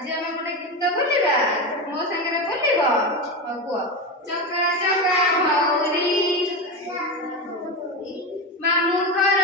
ଆଜି ଆମେ ଗୋଟେ ଗୀତ ବୋଲିବା ମୋ ସାଙ୍ଗରେ ବୋଲିବ ହଉ କୁହ ଚକା ଚକା ଭଉରୀ ମାମୁଁ ଘର